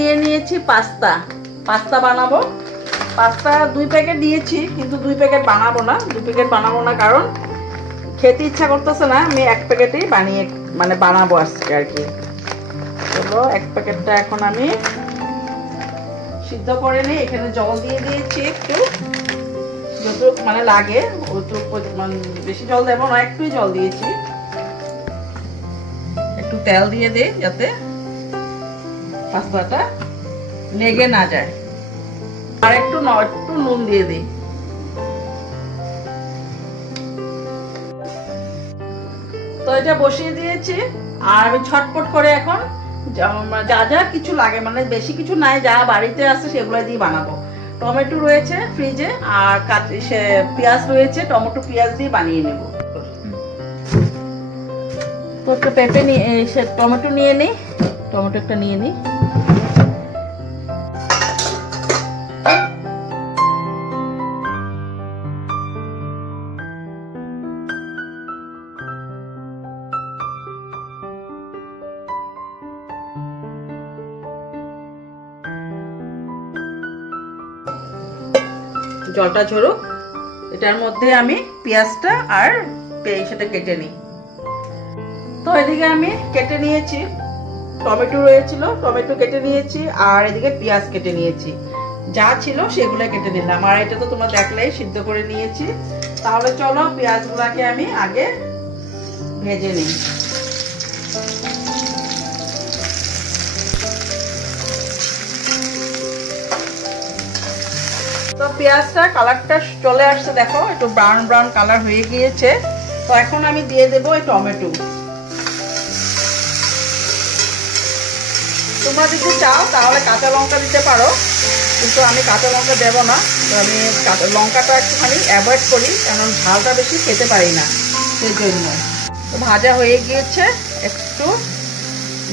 নিয়ে নিয়েছি pasta. Pasta বানাবো। পাস্তা 2 প্যাকেট নিয়েছি, কিন্তু 2 প্যাকেট বানাবো না। 2 প্যাকেট বানাবো না কারণ খেতে ইচ্ছা করতেছে না। আমি 1 প্যাকেটই বানাবো আজকে আর কি। চলো 1 প্যাকেটটা এখন আমি সিদ্ধ করে নিই। এখানে জল দিয়ে দিয়েছি একটু, যতটুকু লাগে ওইটুকু, বেশি জল দেবো না, একটুই জল দিয়েছি। একটু তেল দিয়ে দিই যাতে পাস্তাটা লেগে না যায়। আর একটু নুন দিয়ে দিই। তো এটা বসিয়ে দিয়েছি আর আমি ছটপট করে এখন যা যা কিছু লাগে, বেশি কিছু নাই, যা বাড়িতে আছে সেগুলো দিয়ে বানাবো। টমেটো রয়েছে ফ্রিজে আর পেঁয়াজ রয়েছে, টমেটো পেঁয়াজ দিয়ে বানিয়ে নেব। তো একটা পেঁপে নিয়ে টমেটো নিয়ে নিই, টমেটো একটা নিয়ে নিই। জলটা ঝরুক, এটার মধ্যে আমি পেঁয়াজটা আর সেটা কেটে নিই। তো এদিকে আমি কেটে নিয়েছি, টমেটো রয়েছিল, টমেটো কেটে নিয়েছি আর এদিকে পেঁয়াজ কেটে নিয়েছি। যা ছিল সেগুলো কেটে নিলাম। আর এটা তো তোমরা দেখলেই সিদ্ধ করে নিয়েছি। তাহলে চলো পেঁয়াজগুলোকে আমি আগে ভেজে নিই। তো পেঁয়াজটা কালারটা চলে আসছে, দেখো একটু ব্রাউন ব্রাউন কালার হয়ে গিয়েছে। তো এখন আমি দিয়ে দেবো এই টমেটো। তোমরা যদি চাও তাহলে কাঁচা লঙ্কা দিতে পারো, কিন্তু আমি কাঁচা লঙ্কা দেবো না। তো আমি লঙ্কাটা একটুখানি অ্যাভয়েড করি, কারণ ঝালটা বেশি খেতে পারি না, সেই জন্য। তো ভাজা হয়ে গিয়েছে, একটু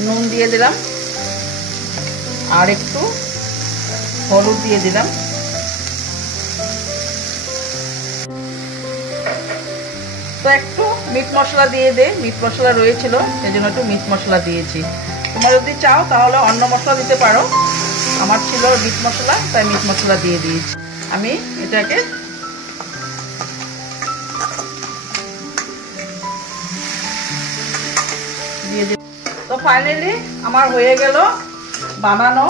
নুন দিয়ে দিলাম আর একটু হলুদ দিয়ে দিলাম। তো একটু মিট মশলা দিয়ে দে, মিট মশলা রয়েছিল সেই জন্য একটু মিট মশলা দিয়েছি। তোমরা যদি চাও তাহলে অন্য মশলা দিতে পারো, আমার ছিল মিট মশলা তাই মিট মশলা দিয়ে দিয়েছি। আমি এটাকে দিয়ে দিই। তো ফাইনালি আমার হয়ে গেল বানানো।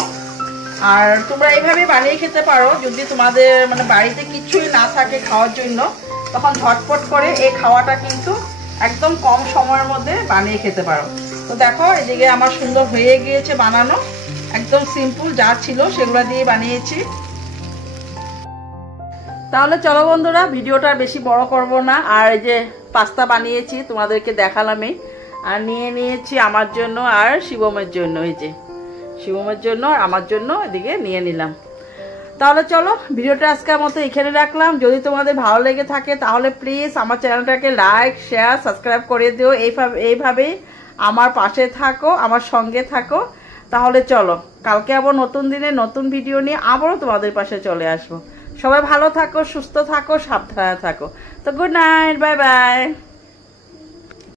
আর তোমরা এইভাবে বানিয়ে খেতে পারো যদি তোমাদের বাড়িতে কিছুই না থাকে খাওয়ার জন্য, তখন ঝটপট করে এই খাওয়াটা কিন্তু একদম কম সময়ের মধ্যে বানিয়ে খেতে পারো। তো দেখো এদিকে আমার সুন্দর হয়ে গিয়েছে বানানো, একদম সিম্পল যা ছিল সেগুলো দিয়ে বানিয়েছি। তাহলে চলো বন্ধুরা, ভিডিওটা বেশি বড় করব না। আর এই যে পাস্তা বানিয়েছি তোমাদেরকে দেখালামই, আর নিয়ে নিয়েছি আমার জন্য আর শিবমের জন্য। এই যে শিবমের জন্য আর আমার জন্য এদিকে নিয়ে নিলাম। তাহলে চলো ভিডিওটা আজকের মতো এখানে রাখলাম। যদি তোমাদের ভালো লেগে থাকে তাহলে প্লিজ আমার চ্যানেলটাকে লাইক শেয়ার সাবস্ক্রাইব করে দিও। এইভাবেই আমার পাশে থাকো, আমার সঙ্গে থাকো। তাহলে চলো কালকে আবার নতুন দিনে নতুন ভিডিও নিয়ে আবারও তোমাদের পাশে চলে আসবো। সবাই ভালো থাকো, সুস্থ থাকো, সাবধানে থাকো। তো গুড নাইট, বাই বাই।